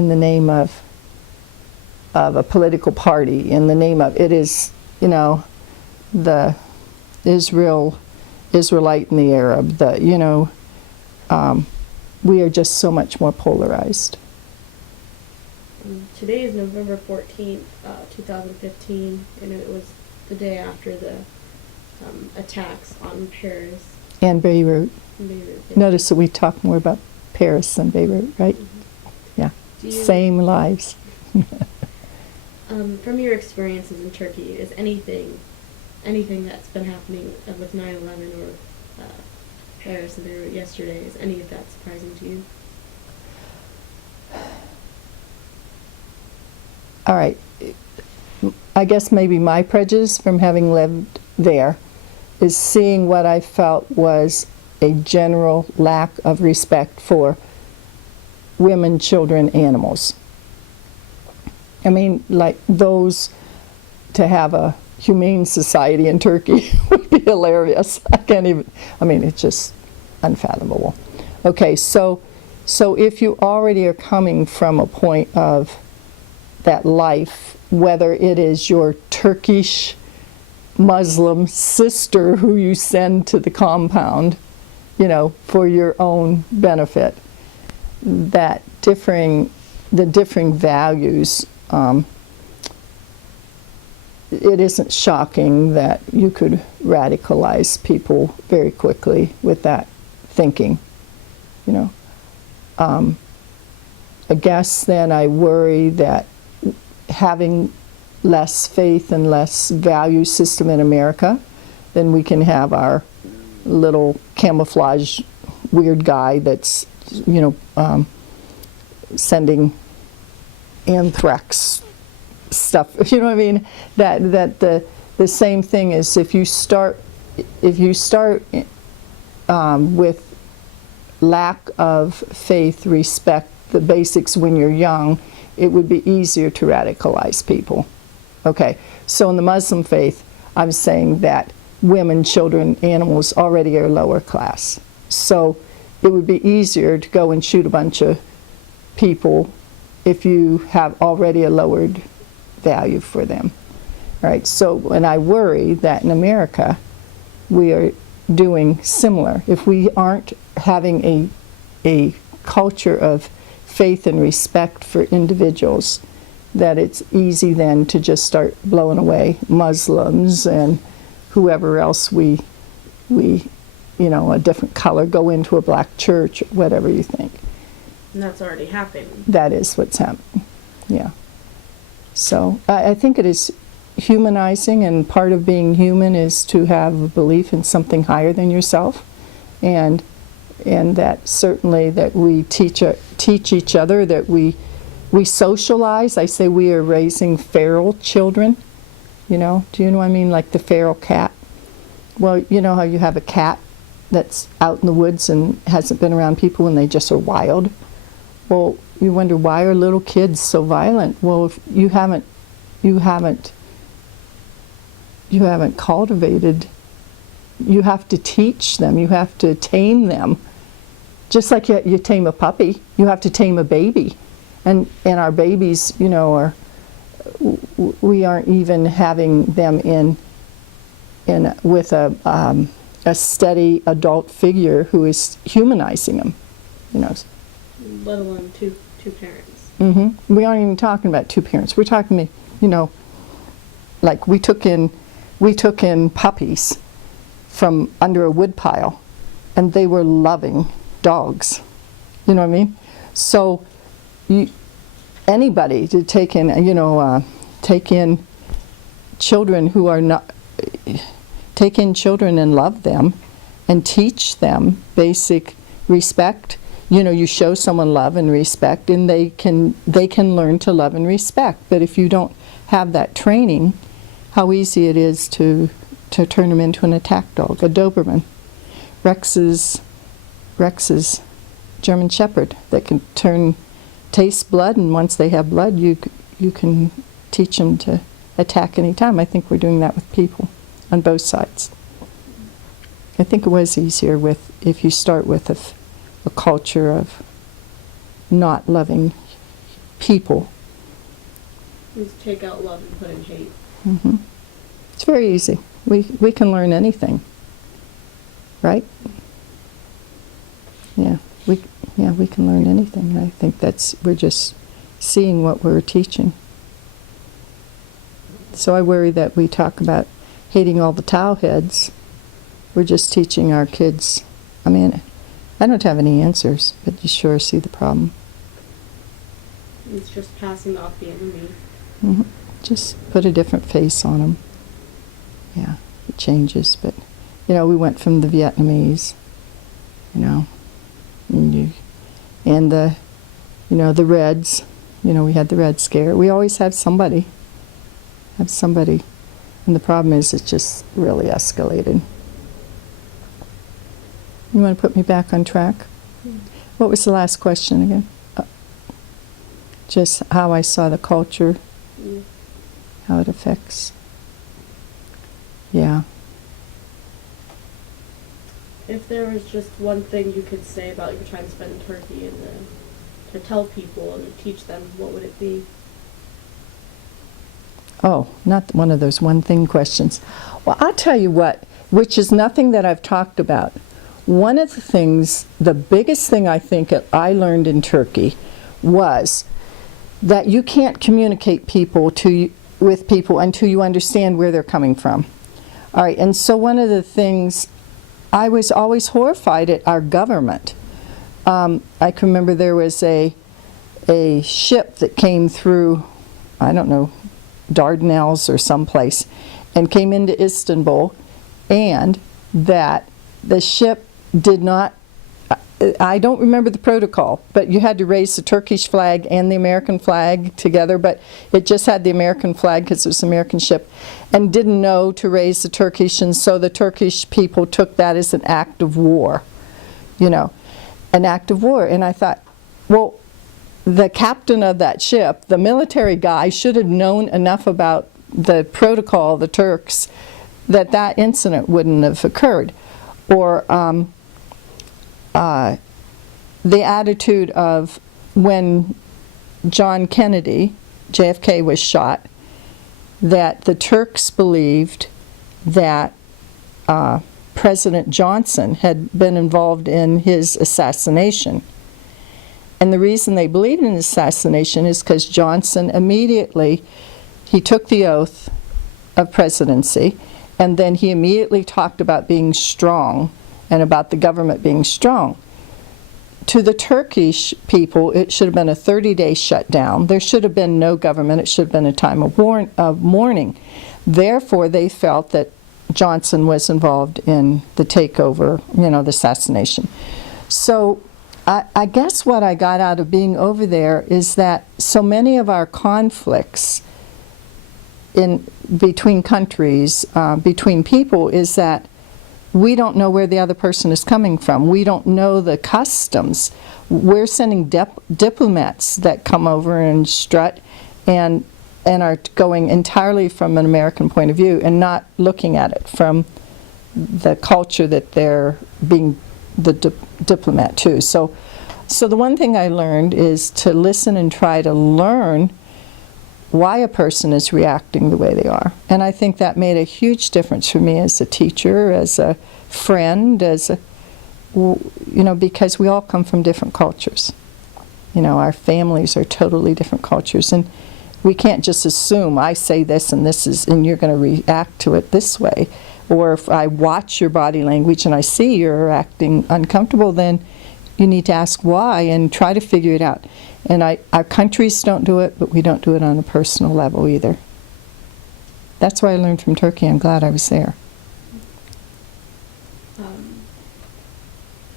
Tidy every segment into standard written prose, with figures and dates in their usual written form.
in the name of a political party, in the name of, it is, you know, the Israelite and the Arab, the, you know, we are just so much more polarized. Today is November 14th, 2015, and it was the day after the attacks on Paris. And Beirut. Beirut, yeah. Notice that we talk more about Paris than Beirut, right? Mm-hmm. Yeah. Same lives. From your experiences in Turkey, is anything that's been happening with 9/11 or Paris and Beirut yesterday, is any of that surprising to you? All right. I guess maybe my prejudice from having lived there is seeing what I felt was a general lack of respect for women, children, animals. I mean, like those, to have a humane society in Turkey would be hilarious. I can't even, I mean, it's just unfathomable. Okay, so if you already are coming from a point of that life, whether it is your Turkish Muslim sister who you send to the compound, you know, for your own benefit, that the differing values, it isn't shocking that you could radicalize people very quickly with that thinking, you know. I guess then I worry that having less faith and less value system in America, then we can have our little camouflage weird guy that's, you know, sending anthrax stuff. You know what I mean? That the same thing is if you start with lack of faith, respect, the basics when you're young, it would be easier to radicalize people. Okay, so in the Muslim faith, I'm saying that women, children, animals already are lower class. So it would be easier to go and shoot a bunch of people if you have already a lowered value for them. All right, so, and I worry that in America, we are doing similar. If we aren't having a culture of faith and respect for individuals, that it's easy then to just start blowing away Muslims and whoever else we you know, a different color, go into a black church, whatever you think. And that's already happening. That is what's happening, yeah. So I think it is humanizing, and part of being human is to have a belief in something higher than yourself, and that certainly that we teach each other, that we socialize. I say we are raising feral children, you know. Do you know what I mean? Like the feral cat. Well, you know how you have a cat that's out in the woods and hasn't been around people and they just are wild? Well, you wonder, why are little kids so violent? Well, if you haven't cultivated, you have to teach them, you have to tame them. Just like you tame a puppy, you have to tame a baby. And our babies, you know, we aren't even having them in with a steady adult figure who is humanizing them, you know. Let alone two parents. Mm-hmm. We aren't even talking about two parents. We're talking, you know, like we took in puppies from under a woodpile, and they were loving dogs. You know what I mean? So, anybody to take in, you know, take in children who are not, take in children and love them, and teach them basic respect. You know, you show someone love and respect, and they can learn to love and respect. But if you don't have that training, how easy it is to turn them into an attack dog, a Doberman. Rex's German Shepherd that can taste blood, and once they have blood, you can teach them to attack any time. I think we're doing that with people on both sides. I think it was easier if you start with a culture of not loving people. Just take out love and put in hate. Hmm. It's very easy. We can learn anything, right? Yeah, we can learn anything. I think we're just seeing what we're teaching. So I worry that we talk about hating all the towel heads. We're just teaching our kids. I mean, I don't have any answers, but you sure see the problem. It's just passing off the enemy. Hmm. Just put a different face on them. Yeah, it changes. But, we went from the Vietnamese, and the Reds. We had the Red Scare. We always have somebody. And the problem is it's just really escalated. You want to put me back on track? What was the last question again? Just how I saw the culture, how it affects. Yeah. If there was just one thing you could say about your time spent in Turkey and to tell people and to teach them, what would it be? Oh, not one of those one thing questions. Well, I'll tell you what, which is nothing that I've talked about. One of the things, the biggest thing I think that I learned in Turkey was that you can't communicate with people until you understand where they're coming from. All right, and so one of the things, I was always horrified at our government. I can remember there was a ship that came through, I don't know, Dardanelles or someplace, and came into Istanbul, and that the ship did not, I don't remember the protocol, but you had to raise the Turkish flag and the American flag together, but it just had the American flag because it was an American ship, and didn't know to raise the Turkish, and so the Turkish people took that as an act of war, an act of war. And I thought, well, the captain of that ship, the military guy, should have known enough about the protocol of the Turks that incident wouldn't have occurred. Or the attitude of when John Kennedy, JFK, was shot, that the Turks believed that President Johnson had been involved in his assassination. And the reason they believed in assassination is because Johnson immediately, he took the oath of presidency, and then he immediately talked about being strong and about the government being strong. To the Turkish people, it should have been a 30-day shutdown. There should have been no government. It should have been a time of mourning. Therefore, they felt that Johnson was involved in the takeover, the assassination. So I guess what I got out of being over there is that so many of our conflicts between countries, between people, is that we don't know where the other person is coming from. We don't know the customs. We're sending diplomats that come over and strut and are going entirely from an American point of view and not looking at it from the culture that they're being the diplomat to. So the one thing I learned is to listen and try to learn why a person is reacting the way they are. And I think that made a huge difference for me as a teacher, as a friend, because we all come from different cultures. Our families are totally different cultures, and we can't just assume I say this and you're going to react to it this way. Or if I watch your body language and I see you're acting uncomfortable, then you need to ask why and try to figure it out. And our countries don't do it, but we don't do it on a personal level either. That's what I learned from Turkey. I'm glad I was there.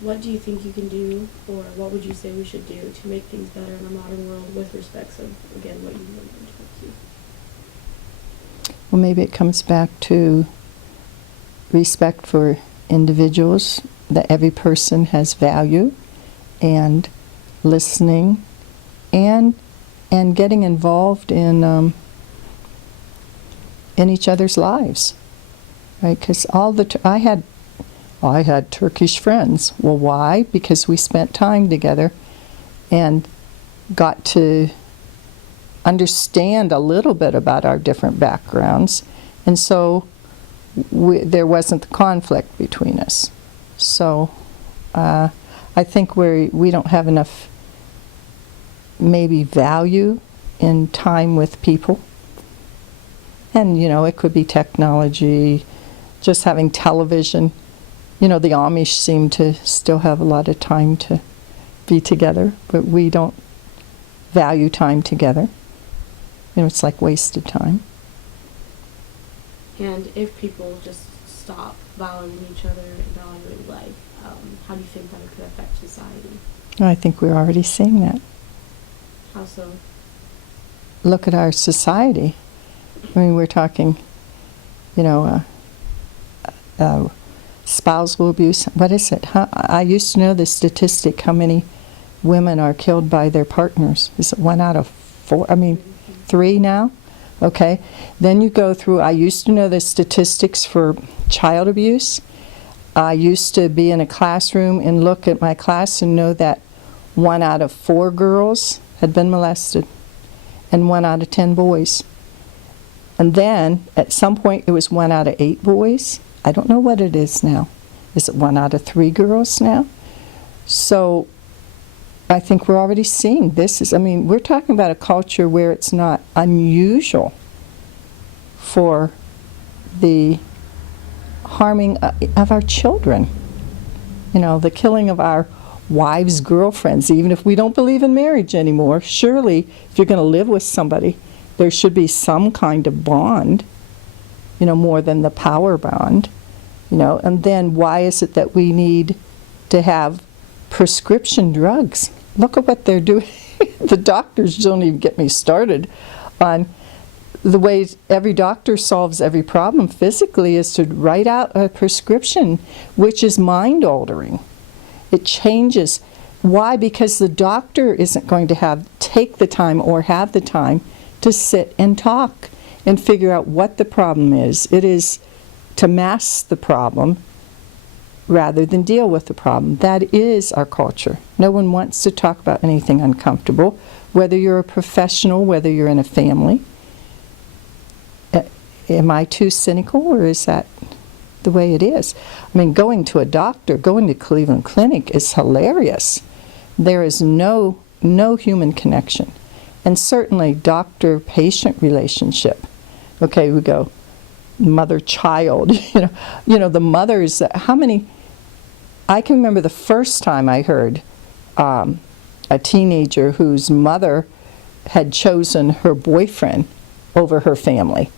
What do you think you can do, or what would you say we should do to make things better in the modern world with respect of, again, what you learned in Turkey? Well, maybe it comes back to respect for individuals, that every person has value, and listening, and getting involved in each other's lives, right? Because I had Turkish friends. Well, why? Because we spent time together and got to understand a little bit about our different backgrounds, and so there wasn't the conflict between us. So I think we don't have enough maybe value in time with people. And, it could be technology, just having television. The Amish seem to still have a lot of time to be together, but we don't value time together. It's like wasted time. And if people just stop valuing each other and valuing life, how do you think that could affect society? I think we're already seeing that. How so? Look at our society. We're talking, spousal abuse. What is it? I used to know the statistic, how many women are killed by their partners. Is it 1 out of 4? 3 now? Okay. Then you go through, I used to know the statistics for child abuse. I used to be in a classroom and look at my class and know that 1 out of 4 girls had been molested and 1 out of 10 boys. And then, at some point, it was 1 out of 8 boys. I don't know what it is now. Is it 1 out of 3 girls now? So, I think we're already seeing this. We're talking about a culture where it's not unusual for the harming of our children. The killing of our wives' girlfriends, even if we don't believe in marriage anymore. Surely, if you're going to live with somebody, there should be some kind of bond, more than the power bond, and then why is it that we need to have prescription drugs? Look at what they're doing. The doctors don't even get me started on the way every doctor solves every problem physically is to write out a prescription, which is mind-altering. It changes. Why? Because the doctor isn't going to take the time or have the time to sit and talk and figure out what the problem is. It is to mask the problem rather than deal with the problem. That is our culture. No one wants to talk about anything uncomfortable, whether you're a professional, whether you're in a family. Am I too cynical, or is that the way it is? Going to a doctor, going to Cleveland Clinic is hilarious. There is no human connection. And certainly doctor-patient relationship. Okay, we go mother-child. The mothers, how many... I can remember the first time I heard a teenager whose mother had chosen her boyfriend over her family.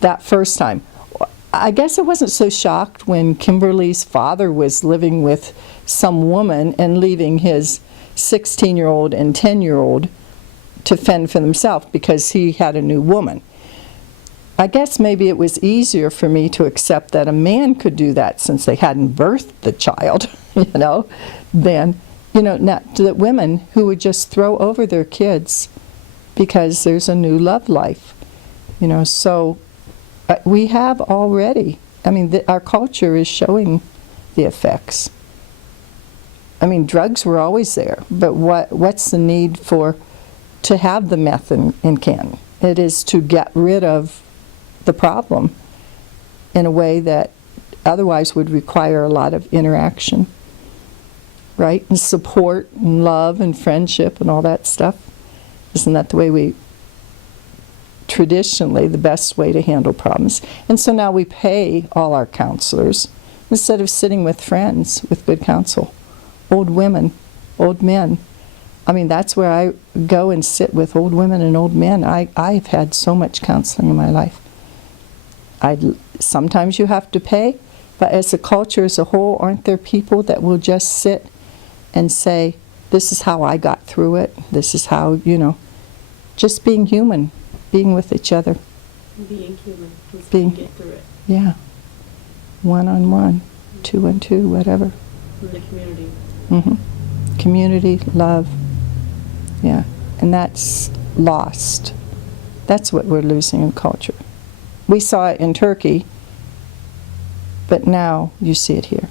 That first time. I guess I wasn't so shocked when Kimberly's father was living with some woman and leaving his 16-year-old and 10-year-old to fend for themselves because he had a new woman. I guess maybe it was easier for me to accept that a man could do that since they hadn't birthed the child, than, not the women who would just throw over their kids because there's a new love life. So we have already, our culture is showing the effects. Drugs were always there, but what's the need to have the meth in Canton? It is to get rid of the problem in a way that otherwise would require a lot of interaction, right? And support and love and friendship and all that stuff. Isn't that the way traditionally, the best way to handle problems? And so now we pay all our counselors instead of sitting with friends with good counsel. Old women, old men. That's where I go and sit with old women and old men. I've had so much counseling in my life. Sometimes you have to pay, but as a culture as a whole, aren't there people that will just sit and say, this is how I got through it, this is how, just being human, being with each other. Being human, get through it. Yeah. 1-on-1, 2-on-2, whatever. In the community. Mm-hmm. Community, love. Yeah. And that's lost. That's what we're losing in culture. We saw it in Turkey, but now you see it here.